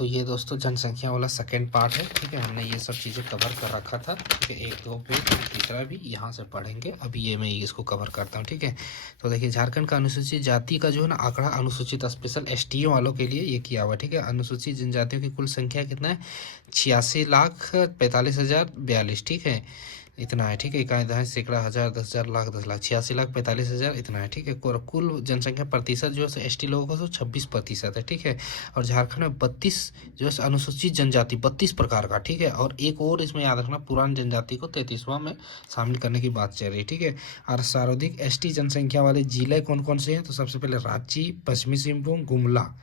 तो ये दोस्तों जनसंख्या वाला सेकंड पार्ट है, ठीक है। हमने ये सब चीज़ें कवर कर रखा था, ठीक है। एक दो पे तीसरा भी यहाँ से पढ़ेंगे। अभी ये मैं इसको कवर करता हूँ, ठीक है। तो देखिए, झारखंड का अनुसूचित जाति का जो है ना आंकड़ा, अनुसूचित स्पेशल एसटी वालों के लिए ये किया हुआ है, ठीक है। अनुसूचित जनजातियों की कुल संख्या कितना है? 86,45,042, ठीक है। इतना है, ठीक है। इकाई दहाई सैकड़ा हज़ार 10,000 लाख 10 लाख 86,45,000 इतना है, ठीक है। कुल जनसंख्या प्रतिशत जो है एसटी लोगों का तो 26% है, ठीक है। और झारखंड में 32 जो है अनुसूचित जनजाति 32 प्रकार का, ठीक है। और एक और इसमें याद रखना, पुरानी जनजाति को 33वां में शामिल करने की बात चल रही है, ठीक है। और सर्वाधिक एसटी जनसंख्या वाले जिले कौन कौन से हैं? तो सबसे पहले रांची, पश्चिमी सिंहभूम, गुमला।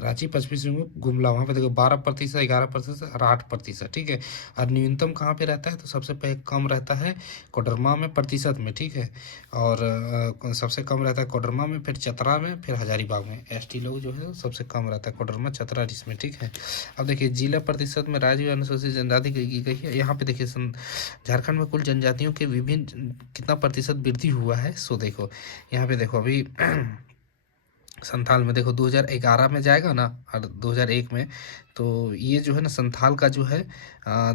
रांची, पश्चिमी सिंहभूम, गुमला, वहाँ पे देखो 12%, 11% और 8%, ठीक है। और न्यूनतम कहाँ पे रहता है? तो सबसे पहले कम रहता है कोडरमा में प्रतिशत में, ठीक है। और सबसे कम रहता है कोडरमा में, फिर चतरा में, फिर हजारीबाग में। एसटी लोग जो है सबसे कम रहता है कोडरमा, चतरा, इसमें, ठीक है। अब देखिए जिला प्रतिशत में राज्य अनुसूचित जनजाति की गई है। यहाँ पे देखिए झारखंड में कुल जनजातियों के विभिन्न कितना प्रतिशत वृद्धि हुआ है, सो देखो यहाँ पे देखो अभी संथाल में देखो 2011 में जाएगा ना, और 2001 में, तो ये जो है ना संथाल का जो है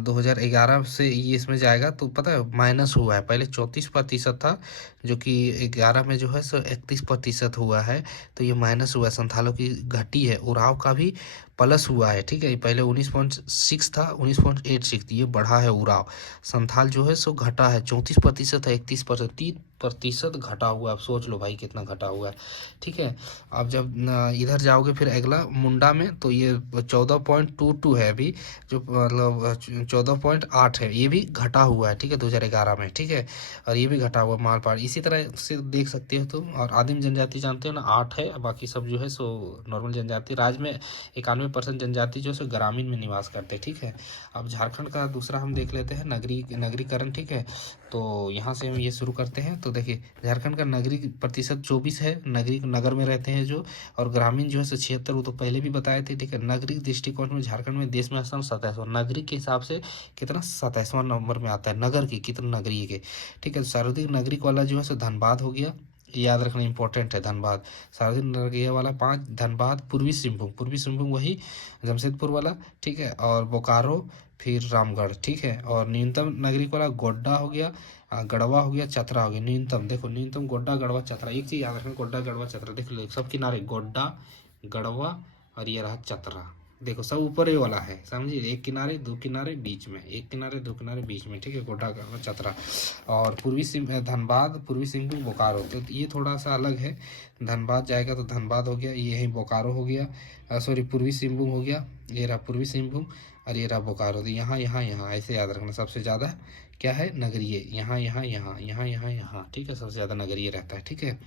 2011 से ये इसमें जाएगा, तो पता है माइनस हुआ है। पहले 34% था, जो कि 11 में जो है सो 31% हुआ है, तो ये माइनस हुआ है। संथालों की घटी है। उराव का भी प्लस हुआ है, ठीक है। पहले 19.6 था, 19.86, ये बढ़ा है उराव। संथाल जो है सो घटा है, 34% है, 31% घटा हुआ है। अब सोच लो भाई कितना घटा हुआ है, ठीक है। अब जब इधर जाओगे फिर अगला मुंडा में, तो ये 14.22 है अभी, जो मतलब 14.8 है, ये भी घटा हुआ है, ठीक है, 2011 में, ठीक है। और ये भी घटा हुआ मालपाड़। इसी तरह से देख सकते हो तुम। और आदिम जनजाति जानते हो ना, 8 है, बाकी सब जो है सो नॉर्मल जनजाति। राज्य में 91% जनजाति जो है सो ग्रामीण में निवास करते हैं, ठीक है। अब झारखंड का दूसरा हम देख लेते हैं, नगरीकरण, ठीक है। तो यहाँ से हम ये शुरू करते हैं। तो देखिए झारखंड का नगरी प्रतिशत 24 है, नगर में रहते हैं जो। और ग्रामीण जो है 76, वो तो पहले भी बताए थे, ठीक है। नगरीय दृष्टिकोण में झारखंड में देश में स्थान 27वां, नगरी के हिसाब से कितना 27वां नंबर में आता है, नगर की कितना नगरीय के, ठीक है। सर्वाधिक नागरिक वाला जो है सो धनबाद हो गया, याद रखना इंपॉर्टेंट है धनबाद। सर्वाधिक नागरिक वाला 5 धनबाद। पूर्वी सिंहभूम वही जमशेदपुर वाला, ठीक है। और बोकारो, फिर रामगढ़, ठीक है। और न्यूनतम नागरिक वाला गोड्डा हो गया, गढ़वा हो गया, चतरा हो गया। न्यूनतम देखो, न्यूनतम गोड्डा, गढ़वा, चतरा। एक चीज याद रखना, गोड्डा, गढ़वा, चतरा देख लो सब किनारे, गोड्डा, गढ़वा, और ये रहा चतरा। देखो सब ऊपर ही वाला है, समझिए। एक किनारे, दो किनारे, बीच में, एक किनारे, दो किनारे, बीच में, ठीक है। गोड्डा, गढ़वा, चतरा। और धनबाद, पूर्वी सिंहभूम, बोकारो, तो ये थोड़ा सा अलग है। धनबाद जाएगा तो धनबाद हो गया, ये यहीं बोकारो हो गया, सॉरी पूर्वी सिंहभूम हो गया, ये रहा पूर्वी सिंहभूम, और ये रहा बोकारो। तो यहाँ यहाँ यहाँ ऐसे याद रखना, सबसे ज़्यादा क्या है नगरीय, यहाँ यहाँ यहाँ यहाँ यहाँ यहाँ, ठीक है। सबसे ज़्यादा नगरीय रहता है, ठीक है।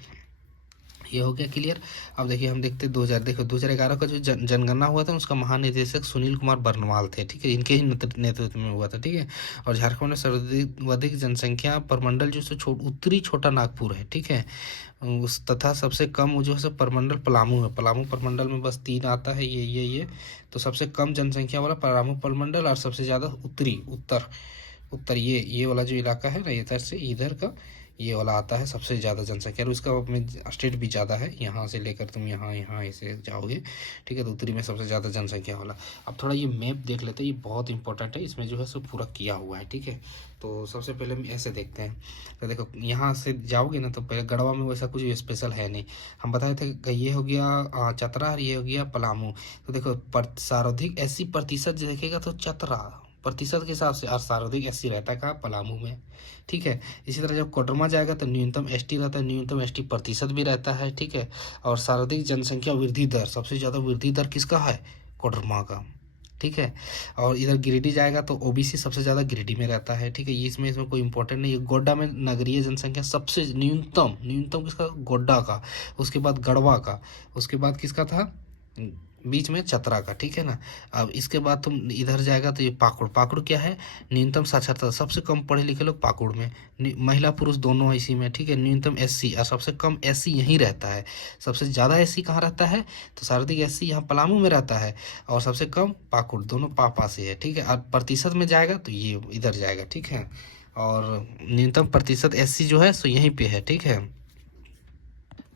ये हो गया क्लियर। अब देखिए हम देखते हैं 2011 का जो जनगणना हुआ था, उसका महानिदेशक सुनील कुमार बर्नवाल थे, ठीक है। इनके ही नेतृत्व में हुआ था, ठीक है। और झारखंड में सर्वाधिक जनसंख्या प्रमंडल जो है उत्तरी छोटा नागपुर है, ठीक है। उस तथा सबसे कम जो है प्रमंडल पलामू है। पलामू प्रमंडल में बस 3 आता है, ये तो सबसे कम जनसंख्या वाला पलामू प्रमंडल, और सबसे ज़्यादा उत्तर ये वाला जो इलाका है ना, इधर से इधर का ये वाला आता है सबसे ज़्यादा जनसंख्या। और उसका में स्टेट भी ज़्यादा है, यहाँ से लेकर तुम यहाँ ऐसे जाओगे, ठीक है। तो उत्तरी में सबसे ज़्यादा जनसंख्या वाला। अब थोड़ा ये मैप देख लेते हैं, ये बहुत इंपॉर्टेंट है, इसमें जो है सो पूरा किया हुआ है, ठीक है। तो सबसे पहले हम ऐसे देखते हैं। तो देखो यहाँ से जाओगे ना, तो पहले गढ़वा में वैसा कुछ स्पेशल है नहीं। हम बताए थे कि ये हो गया चतरा, और ये हो गया पलामू। तो देखो सर्वाधिक 80% देखेगा तो चतरा प्रतिशत के हिसाब से, और सर्वाधिक 80 रहता है कहाँ? पलामू में, ठीक है। इसी तरह जब कोडरमा जाएगा तो न्यूनतम एसटी रहता है, न्यूनतम एसटी प्रतिशत भी रहता है, ठीक है। और सर्वाधिक जनसंख्या वृद्धि दर, सबसे ज़्यादा वृद्धि दर किसका है? कोडरमा का, ठीक है। और इधर गिरिडीह जाएगा तो ओबीसी सबसे ज़्यादा गिरिडीह में रहता है, ठीक है। ये इसमें कोई इंपॉर्टेंट नहीं है। गोड्डा में नगरीय जनसंख्या सबसे न्यूनतम किसका? गोड्डा का। उसके बाद गढ़वा का, उसके बाद किसका था बीच में? चतरा का, ठीक है ना। अब इसके बाद तुम इधर जाएगा तो ये पाकुड़ क्या है? न्यूनतम साक्षरता, सबसे कम पढ़े लिखे लोग पाकुड़ में, महिला पुरुष दोनों इसी में, ठीक है। न्यूनतम एससी, और सबसे कम एससी यहीं रहता है। सबसे ज़्यादा एससी कहाँ रहता है? तो सर्वाधिक एससी यहाँ पलामू में रहता है, और सबसे कम पाकुड़, दोनों पास ही है, ठीक है। और प्रतिशत में जाएगा तो ये इधर जाएगा, ठीक है। और न्यूनतम प्रतिशत एससी जो है सो यहीं पे है, ठीक है।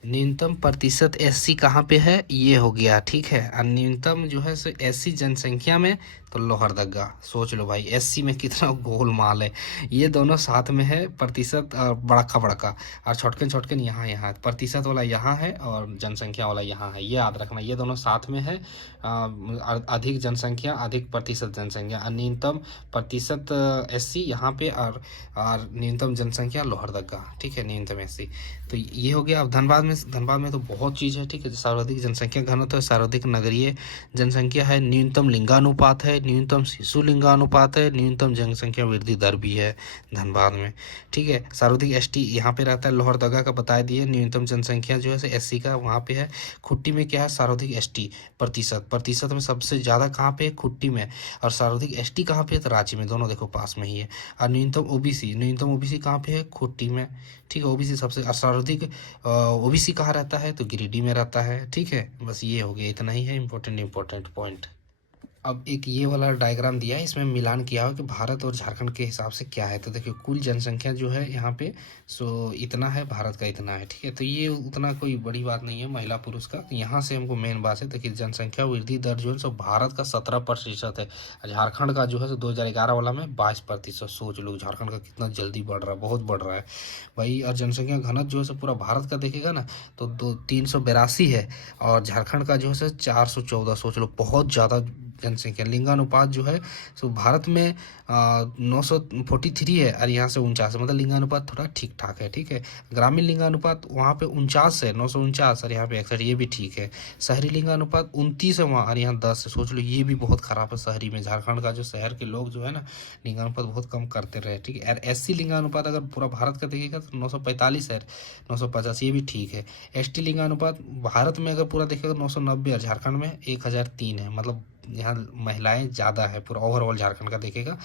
न्यूनतम प्रतिशत एससी कहाँ पे है, ये हो गया, ठीक है। और न्यूनतम जो है सो एससी जनसंख्या में तो लोहरदगा, सोच लो भाई एससी में कितना गोलमाल है। ये दोनों साथ में है, प्रतिशत और बड़का बड़का, और छोटकन छोटकन यहाँ यहाँ प्रतिशत वाला यहाँ है और जनसंख्या वाला यहाँ है, ये याद रखना, ये दोनों साथ में है। अधिक जनसंख्या अधिक प्रतिशत जनसंख्या, और न्यूनतम प्रतिशत एससी यहाँ पे, और न्यूनतम जनसंख्या लोहरदगा, ठीक है, न्यूनतम एससी। तो ये हो गया। अब धनबाद में तो बहुत चीज़ है, ठीक है। सर्वाधिक जनसंख्या घनत्व है, सर्वाधिक नगरीय जनसंख्या है, न्यूनतम लिंगानुपात है, न्यूनतम शिशु लिंगानुपात है, न्यूनतम जनसंख्या वृद्धि दर भी है धनबाद में, ठीक है। सर्वाधिक एसटी यहाँ पे रहता है, लोहरदगा का बता दिए। न्यूनतम जनसंख्या जो है एससी का वहाँ पे है। खुट्टी में क्या है, सर्वाधिक एसटी प्रतिशत में सबसे ज़्यादा कहाँ पे है, खुट्टी में। और सर्वाधिक एसटी कहाँ पे है, तो रांची में, दोनों देखो पास में ही है। और न्यूनतम ओबीसी कहाँ पे है, खुट्टी में, ठीक है। ओबीसी सबसे, सर्वाधिक ओबीसी कहाँ रहता है, तो गिरिडीह में रहता है, ठीक है। बस ये हो गया, इतना ही है इम्पोर्टेंट पॉइंट। अब एक ये वाला डायग्राम दिया है, इसमें मिलान किया हो कि भारत और झारखंड के हिसाब से क्या है। तो देखिए कुल जनसंख्या जो है यहाँ पे सो इतना है, भारत का इतना है, ठीक है। तो ये उतना कोई बड़ी बात नहीं है महिला पुरुष का। तो यहाँ से हमको मेन बात है, देखिए जनसंख्या वृद्धि दर जो है सो भारत का 17% है, झारखंड का जो है सो 2011 वाला में 22%। सोच लो झारखंड का कितना जल्दी बढ़ रहा है, बहुत बढ़ रहा है भाई। और जनसंख्या घनत्व जो है सो पूरा भारत का देखेगा ना तो 382 है, और झारखंड का जो है सो 414। सोच लो बहुत ज़्यादा जनसंख्या। लिंगानुपात जो है सो भारत में 943 है, और यहाँ से 49 है, मतलब लिंगानुपात थोड़ा ठीक ठाक है, ठीक है। ग्रामीण लिंगानुपात वहाँ पे 49 है, 949, और यहाँ पे 61, ये भी ठीक है। शहरी लिंगानुपात 29 है वहाँ, और यहाँ 10 है। सोच लो ये भी बहुत खराब है शहरी में। झारखंड का जो शहर के लोग जो है ना लिंगानुपात बहुत कम करते रहे, ठीक है। और एससी लिंगानुपात अगर पूरा भारत का देखिएगा तो 945 है, 950, ये भी ठीक है। एसटी लिंगानुपात भारत में अगर पूरा देखिएगा 990, और झारखंड में 1003 है, मतलब यहाँ महिलाएं ज़्यादा है पूरा ओवरऑल झारखंड का देखेगा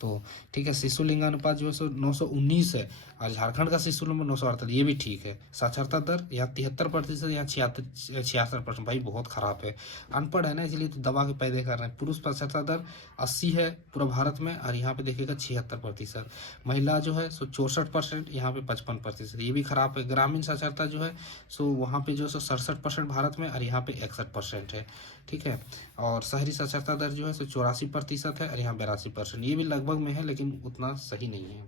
तो, ठीक है। शिशु लिंगानुपात जो है सो 919 है, और झारखंड का शिशु लिंग 948, ये भी ठीक है। साक्षरता दर यहाँ 73%, यहाँ 66%, भाई बहुत खराब है। अनपढ़ है ना, इसलिए तो दबा के पैदे कर रहे हैं। पुरुष साक्षरता दर 80 है पूरा भारत में, और यहाँ पे देखिएगा 76%। महिला जो है सो 64%, यहाँ पे 55%, ये भी खराब है। ग्रामीण साक्षरता जो है सो वहाँ पे जो है 67% भारत में, और यहाँ पे 61% है, ठीक है। और शहरी साक्षरता दर जो है सो 84% है, और यहाँ 82%, ये भी लगभग में है लेकिन उतना सही नहीं है।